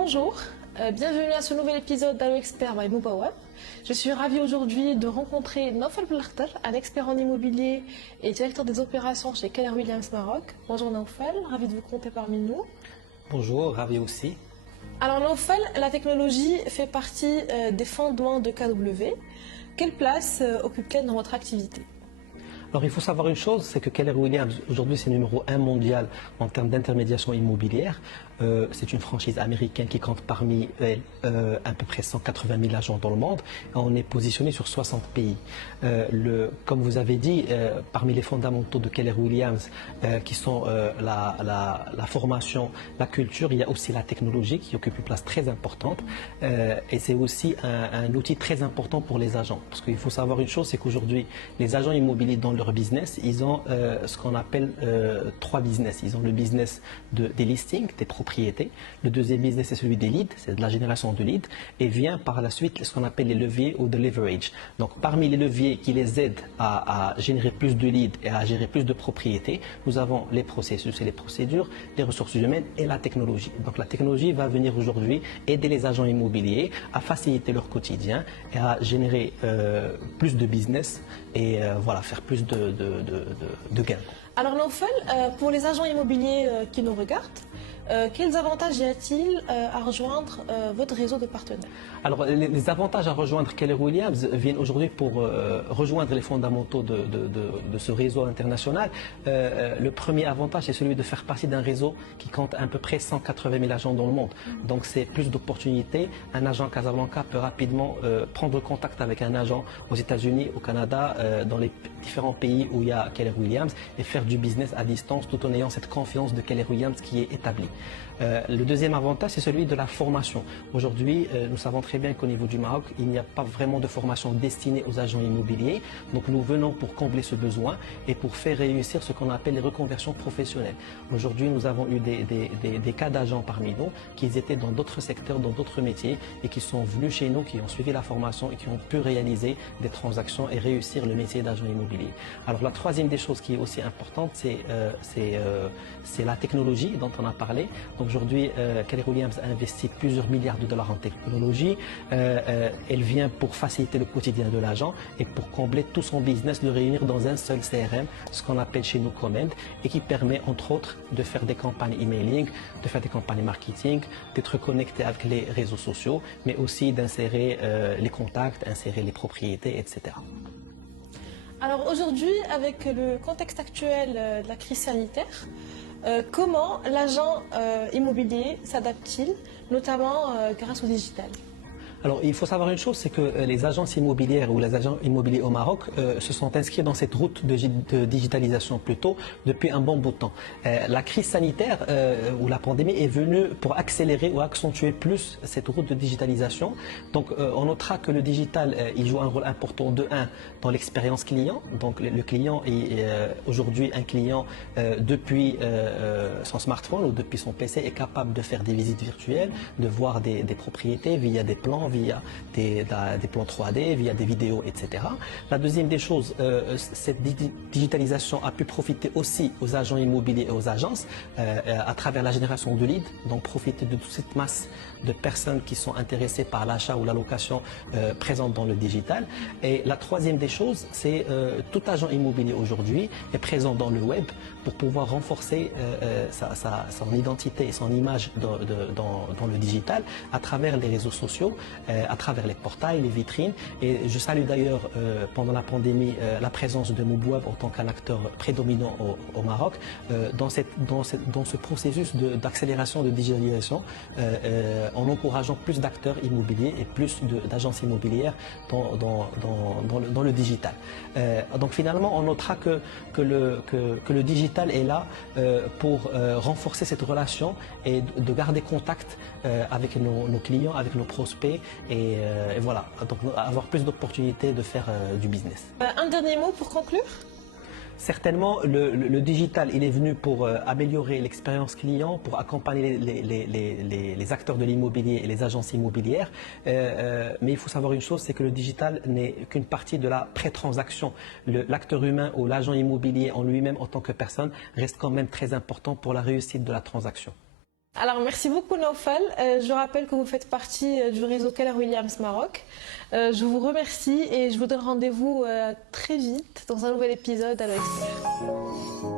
Bonjour, bienvenue à ce nouvel épisode d'Allo Expert by Mubawab. Je suis ravie aujourd'hui de rencontrer Naufal Belkhtar, un expert en immobilier et directeur des opérations chez Keller Williams Maroc. Bonjour Naufal, ravi de vous compter parmi nous. Bonjour, ravi aussi. Alors Naufal, la technologie fait partie des fondements de KW. Quelle place occupe-t-elle dans votre activité ? Alors il faut savoir une chose, c'est que Keller Williams aujourd'hui c'est numéro 1 mondial en termes d'intermédiation immobilière. C'est une franchise américaine qui compte parmi elle à peu près 180 000 agents dans le monde. On est positionné sur 60 pays. Comme vous avez dit, parmi les fondamentaux de Keller Williams, qui sont la formation, la culture, il y a aussi la technologie qui occupe une place très importante. Et c'est aussi un outil très important pour les agents. Parce qu'il faut savoir une chose, c'est qu'aujourd'hui, les agents immobiliers dans leur business, ils ont ce qu'on appelle 3 business. Ils ont le business des listings, des propriétés. Le deuxième business, c'est celui des leads, c'est de la génération de leads. Et vient par la suite ce qu'on appelle les leviers ou de leverage. Donc parmi les leviers qui les aident à générer plus de leads et à gérer plus de propriétés, nous avons les processus et les procédures, les ressources humaines et la technologie. Donc la technologie va venir aujourd'hui aider les agents immobiliers à faciliter leur quotidien et à générer plus de business et voilà, faire plus de gains. Alors Naufal, pour les agents immobiliers qui nous regardent, quels avantages y a-t-il à rejoindre votre réseau de partenaires? Alors, les avantages à rejoindre Keller Williams viennent aujourd'hui pour rejoindre les fondamentaux de ce réseau international. Le premier avantage, c'est celui de faire partie d'un réseau qui compte à peu près 180 000 agents dans le monde. Donc, c'est plus d'opportunités. Un agent à Casablanca peut rapidement prendre contact avec un agent aux États-Unis, au Canada, dans les différents pays où il y a Keller Williams et faire du business à distance tout en ayant cette confiance de Keller Williams qui est établie. Le deuxième avantage, c'est celui de la formation. Aujourd'hui, nous savons très bien qu'au niveau du Maroc, il n'y a pas vraiment de formation destinée aux agents immobiliers. Donc nous venons pour combler ce besoin et pour faire réussir ce qu'on appelle les reconversions professionnelles. Aujourd'hui, nous avons eu des cas d'agents parmi nous qui étaient dans d'autres secteurs, dans d'autres métiers et qui sont venus chez nous, qui ont suivi la formation et qui ont pu réaliser des transactions et réussir le métier d'agent immobilier. Alors la troisième des choses qui est aussi importante, c'est la technologie dont on a parlé. Donc aujourd'hui, Keller Williams a investi plusieurs milliards de dollars en technologie. Elle vient pour faciliter le quotidien de l'agent et pour combler tout son business, le réunir dans un seul CRM, ce qu'on appelle chez nous Command, et qui permet entre autres de faire des campagnes emailing, de faire des campagnes marketing, d'être connecté avec les réseaux sociaux, mais aussi d'insérer les contacts, insérer les propriétés, etc. Alors aujourd'hui, avec le contexte actuel de la crise sanitaire, comment l'agent immobilier s'adapte-t-il, notamment grâce au digital ? Alors, il faut savoir une chose, c'est que les agences immobilières ou les agents immobiliers au Maroc se sont inscrits dans cette route de digitalisation plutôt depuis un bon bout de temps. La crise sanitaire ou la pandémie est venue pour accélérer ou accentuer plus cette route de digitalisation. Donc, on notera que le digital, il joue un rôle important de 1 dans l'expérience client. Donc, le client est aujourd'hui un client depuis son smartphone ou depuis son PC est capable de faire des visites virtuelles, de voir des propriétés via des plans, via des plans 3D, via des vidéos, etc. La deuxième des choses, cette digitalisation a pu profiter aussi aux agents immobiliers et aux agences à travers la génération de leads, donc profiter de toute cette masse de personnes qui sont intéressées par l'achat ou la location présente dans le digital. Et la troisième des choses, c'est tout agent immobilier aujourd'hui est présent dans le web pour pouvoir renforcer son identité et son image dans le digital à travers les réseaux sociaux, à travers les portails, les vitrines. Et je salue d'ailleurs pendant la pandémie la présence de Mubawab en tant qu'un acteur prédominant au Maroc dans ce processus d'accélération de digitalisation en encourageant plus d'acteurs immobiliers et plus d'agences immobilières dans le digital. Donc finalement, on notera que le digital est là pour renforcer cette relation et de garder contact avec nos clients, avec nos prospects et voilà, donc avoir plus d'opportunités de faire du business. Un dernier mot pour conclure ? Certainement, le digital, il est venu pour améliorer l'expérience client, pour accompagner les acteurs de l'immobilier et les agences immobilières. Mais il faut savoir une chose, c'est que le digital n'est qu'une partie de la pré-transaction. L'acteur humain ou l'agent immobilier en lui-même, en tant que personne, reste quand même très important pour la réussite de la transaction. Alors, merci beaucoup, Naufal. Je rappelle que vous faites partie du réseau Keller Williams Maroc. Je vous remercie et je vous donne rendez-vous très vite dans un nouvel épisode à l'Expert.